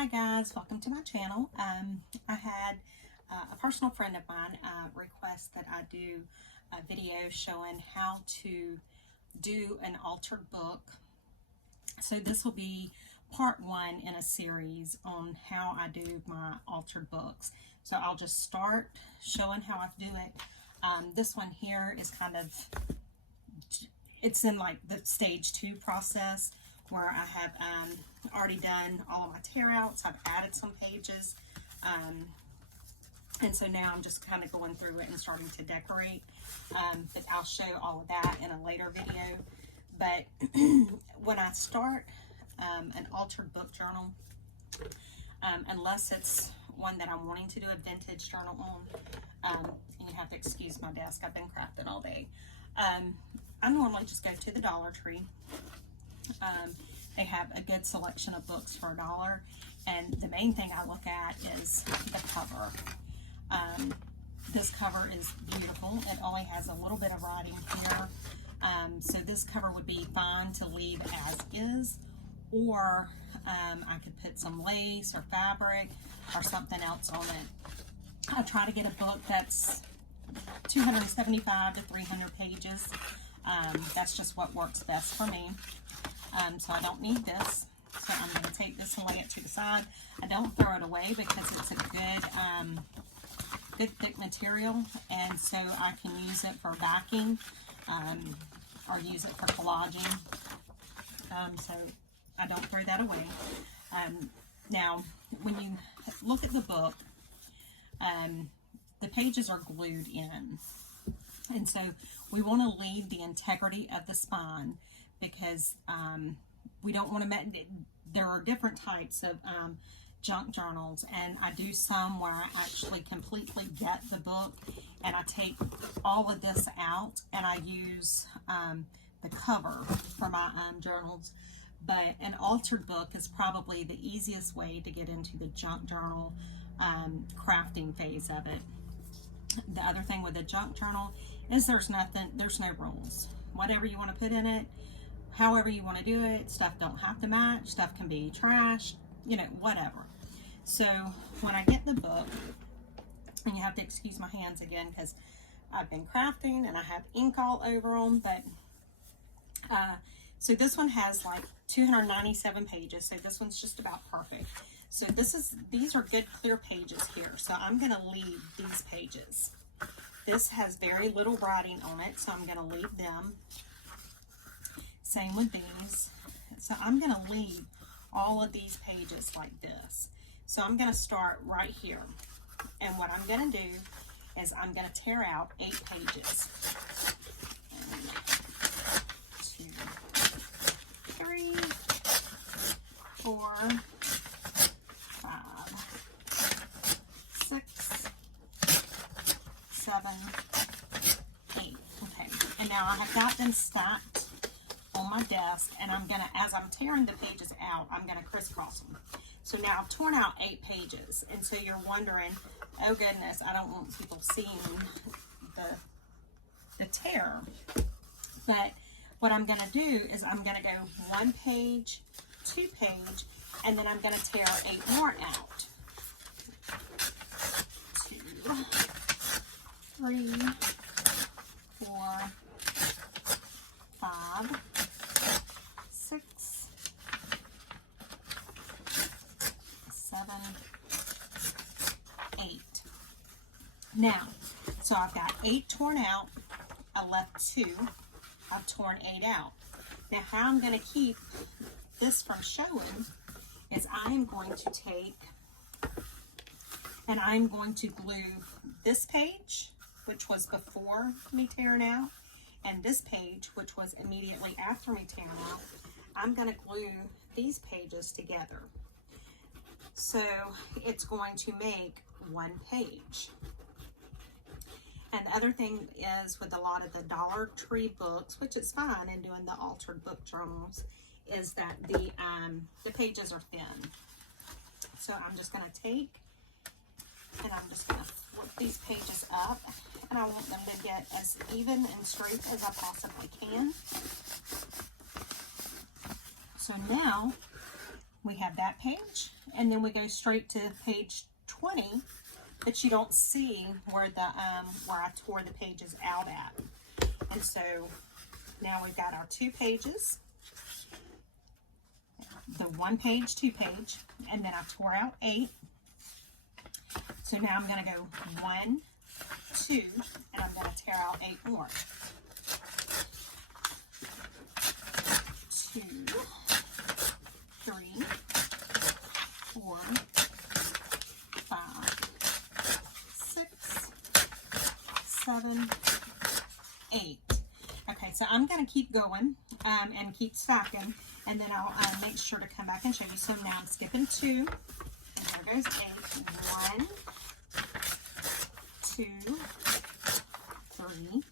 Hi guys, welcome to my channel. I had a personal friend of mine request that I do a video showing how to do an altered book. So this will be part one in a series on how I do my altered books. So I'll just start showing how I do it. This one here is kind of, it's in like the stage 2 process, where I have already done all of my tear outs. I've added some pages. And so now I'm just kind of going through it and starting to decorate. But I'll show all of that in a later video. But when I start an altered book journal, unless it's one that I'm wanting to do a vintage journal on, and you have to excuse my desk, I've been crafting all day. I normally just go to the Dollar Tree. They have a good selection of books for $1, and the main thing I look at is the cover. This cover is beautiful. It only has a little bit of writing here, so this cover would be fine to leave as is, or I could put some lace or fabric or something else on it. I try to get a book that's 275 to 300 pages. That's just what works best for me. So I don't need this. So I'm going to take this and lay it to the side. I don't throw it away because it's a good thick material, and so I can use it for backing or use it for collaging. So I don't throw that away. Now, when you look at the book, the pages are glued in. And so we want to leave the integrity of the spine, because we don't want to, there are different types of junk journals, and I do some where I actually completely get the book and I take all of this out and I use the cover for my journals. But an altered book is probably the easiest way to get into the junk journal crafting phase of it. The other thing with a junk journal is there's no rules. Whatever you want to put in it, however you want to do it, stuff don't have to match, stuff can be trashed, you know, whatever. So when I get the book, and you have to excuse my hands again because I've been crafting and I have ink all over them, but so this one has like 297 pages, so this one's just about perfect. So these are good clear pages here, so I'm going to leave these pages. This has very little writing on it, so I'm going to leave them. Same with these. So I'm going to leave all of these pages like this. So I'm going to start right here. And what I'm going to do is I'm going to tear out 8 pages. 1, 2, 3, 4, 5, 6, 7, 8. Okay, and now I have got them stacked on my desk, and I'm gonna, as I'm tearing the pages out, I'm gonna crisscross them. So now I've torn out 8 pages, and so you're wondering, oh goodness, I don't want people seeing the tear. But what I'm gonna do is I'm gonna go 1 page, 2 page, and then I'm gonna tear 8 more out. 2, 3, 4, 5, 6, 7, 8. Now, so I've got 8 torn out. I left 2. I've torn 8 out. Now, how I'm going to keep this from showing is I'm going to take and I'm going to glue this page, which was before me tearing out, and this page, which was immediately after me tearing out. I'm going to glue these pages together. So it's going to make 1 page. And the other thing is, with a lot of the Dollar Tree books, which is fine in doing the altered book journals, is that the pages are thin. So I'm just going to take, and I'm just going to flip these pages up, and I want them to get as even and straight as I possibly can. So now we have that page, and then we go straight to page 20, but you don't see where the where I tore the pages out at. And so now we've got our 2 pages, the 1 page, 2 page, and then I tore out 8. So now I'm going to go 1, 2, and I'm going to tear out 8 more. 2, 3, 4, 5, 6, 7, 8. Okay, so I'm going to keep going and keep stacking, and then I'll make sure to come back and show you. So now I'm skipping 2, and there goes 8. 1, 2, 3,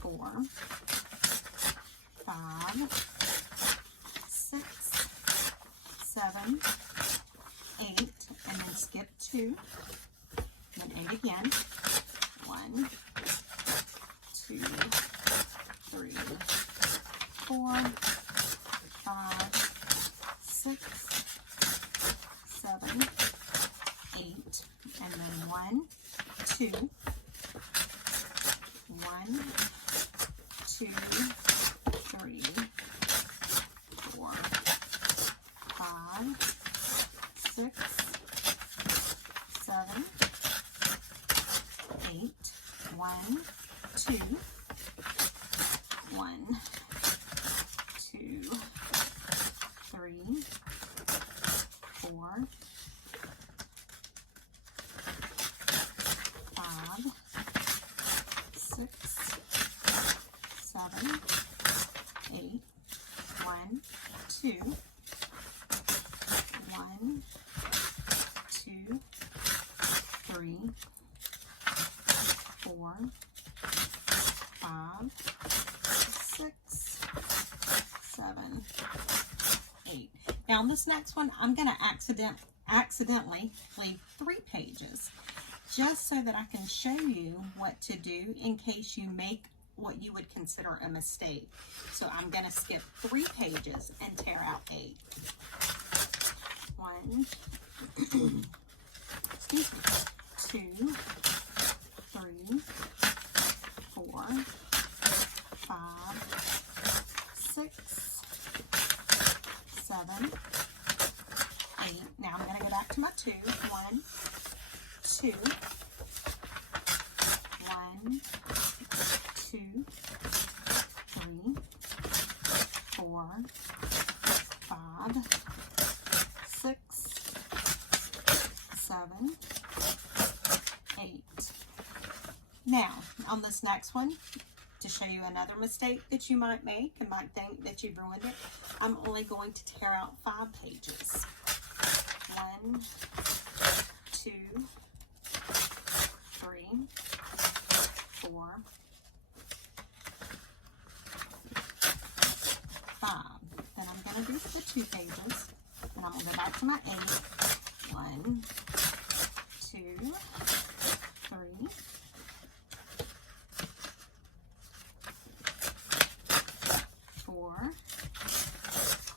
4, 5, 6, 7, 8, and then skip 2, then 8 again. 1, 2, 3, 4, 5, 6, 7, 8, and then 1, 2, 1, 2, 3, 4, 5, 6, 7, 8, 1, 2, 1, 2, 3, 4, 5, 6, 7, 8, 1, 2, 1, 2, 3, 4, 5, 6, 7, 8. Now on this next one, I'm going to accidentally leave 3 pages, just so that I can show you what to do in case you make what you would consider a mistake. So I'm going to skip 3 pages and tear out 8. 1, excuse me, 2, 3, 4, 5, 6, 7, 8. Now I'm going to go back to my 2. 1, 2, 1, 2, 3, 4, 5, 6, 7, 8. Now, on this next one, to show you another mistake that you might make and might think that you've ruined it, I'm only going to tear out 5 pages. 1, 2, 3, 4, 5. Then I'm going to do the 2 pages, and I'm going to go back to my 8. 1, 2, 3, 4,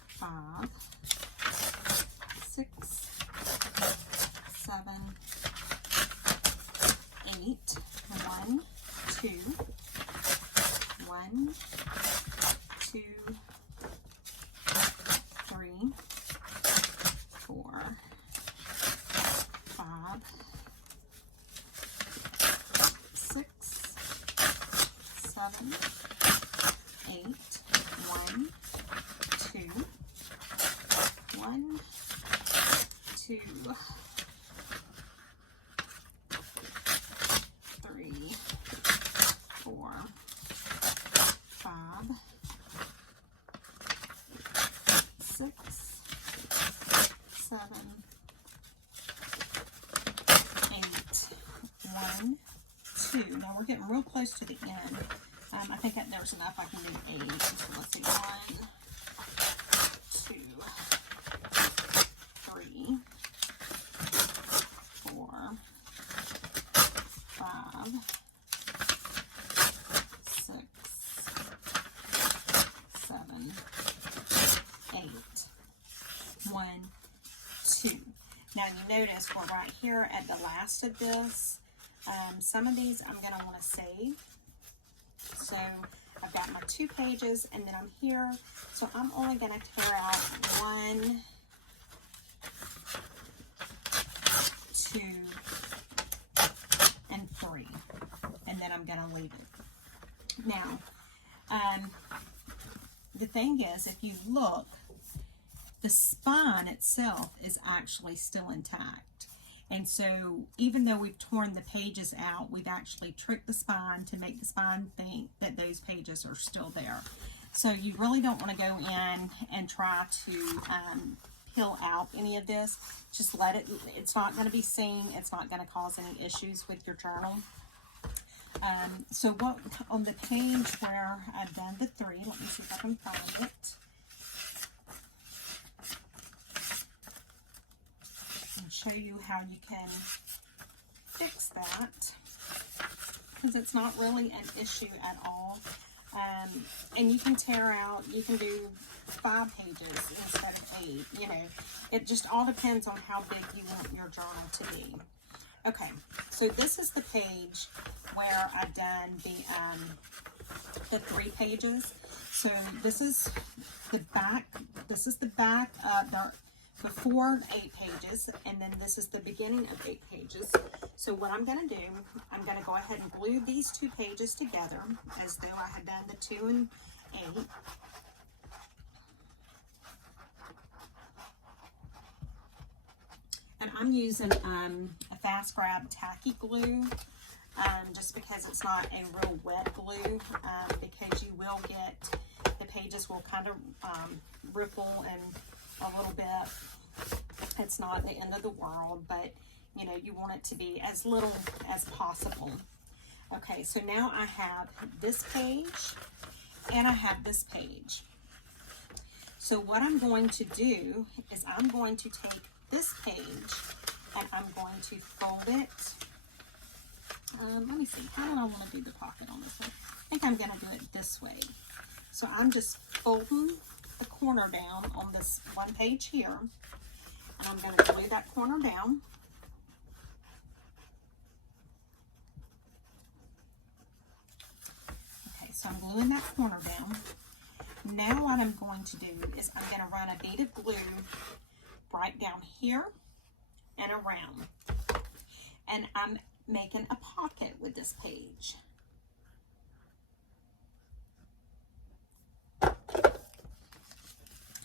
5, 6, 7, 8. 1, 2, 1, 2, 3, 4, 5, 6, 7, 8. 1, 2, 1, 2, 3, 4, 5, 6, 7, 8. 1, 2. Now we're getting real close to the end. I think that there's enough. I can do 8. So let's see. 1, 2, 3, 4, 5, 6, 7, 8. 2. Now you notice we're right here at the last of this. Some of these I'm going to want to save. So I've got my 2 pages, and then I'm here. So I'm only going to tear out 1, 2, and 3. And then I'm going to leave it. Now, the thing is, if you look, the spine itself is actually still intact. And so even though we've torn the pages out, we've actually tricked the spine to make the spine think that those pages are still there. So you really don't want to go in and try to peel out any of this. Just let it, it's not going to be seen. It's not going to cause any issues with your journal. So what, on the page where I've done the 3, let me see if I can find it. And show you how you can fix that, because it's not really an issue at all. And you can tear out, you can do 5 pages instead of 8, you know. It just all depends on how big you want your journal to be. Okay, so this is the page where I've done the 3 pages. So this is the back, the before 8 pages, and then this is the beginning of 8 pages. So what I'm going to do, I'm going to go ahead and glue these 2 pages together as though I had done the 2 and 8. And I'm using a fast grab tacky glue, just because it's not a real wet glue, because you will get, the pages will kind of ripple and a little bit. It's not the end of the world, but you know, you want it to be as little as possible. Okay, so now I have this page and I have this page. So what I'm going to do is I'm going to take this page and I'm going to fold it. Let me see, how do I want to do the pocket on this one? I think I'm going to do it this way. So I'm just folding the corner down on this one page here, and I'm going to glue that corner down. Okay, so I'm gluing that corner down. Now what I'm going to do is I'm going to run a bead of glue right down here and around, and I'm making a pocket with this page.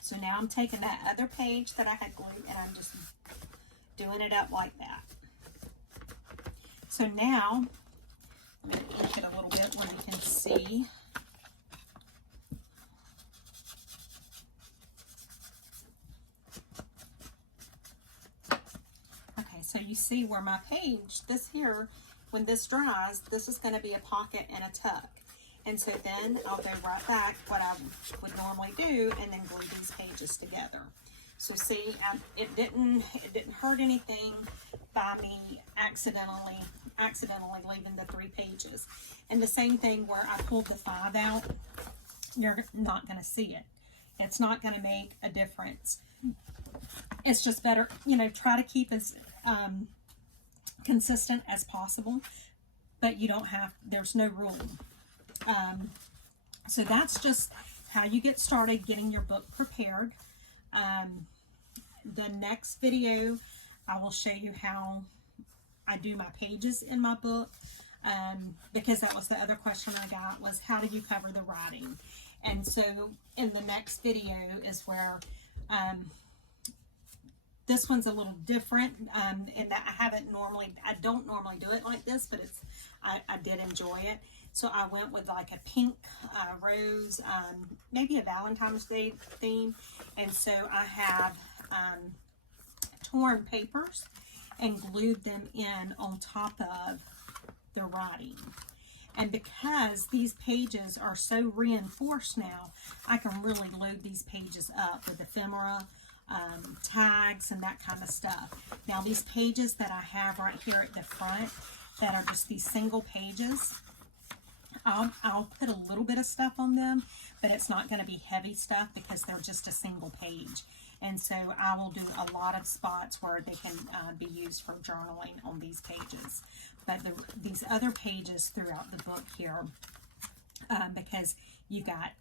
So now I'm taking that other page that I had glued and I'm just doing it up like that. So now I'm going to ink it a little bit where you can see. Okay, so you see where my page, this here, when this dries, this is going to be a pocket and a tuck. And so then I'll go right back what I would normally do and then glue these pages together. So see, it didn't hurt anything by me accidentally leaving the 3 pages. And the same thing where I pulled the 5 out, you're not going to see it. It's not going to make a difference. It's just better, you know, try to keep as consistent as possible, but you don't have, there's no rule. So that's just how you get started getting your book prepared. The next video, I will show you how I do my pages in my book, because that was the other question I got, was how do you cover the writing? And so in the next video is where this one's a little different, in that I don't normally do it like this, but I did enjoy it. So I went with like a pink rose, maybe a Valentine's Day theme. And so I have torn papers and glued them in on top of the writing. And because these pages are so reinforced now, I can really load these pages up with ephemera, tags, and that kind of stuff. Now these pages that I have right here at the front that are just these single pages, I'll put a little bit of stuff on them, but it's not going to be heavy stuff because they're just a single page. And so I will do a lot of spots where they can be used for journaling on these pages. But these other pages throughout the book here, because you got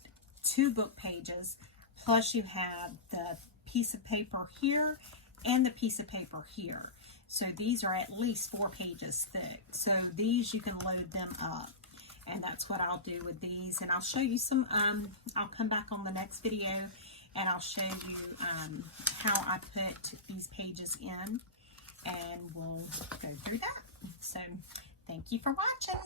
2 book pages, plus you have the piece of paper here and the piece of paper here. So these are at least 4 pages thick. So these, you can load them up. And that's what I'll do with these. And I'll show you some, I'll come back on the next video and I'll show you how I put these pages in. And we'll go through that. So thank you for watching.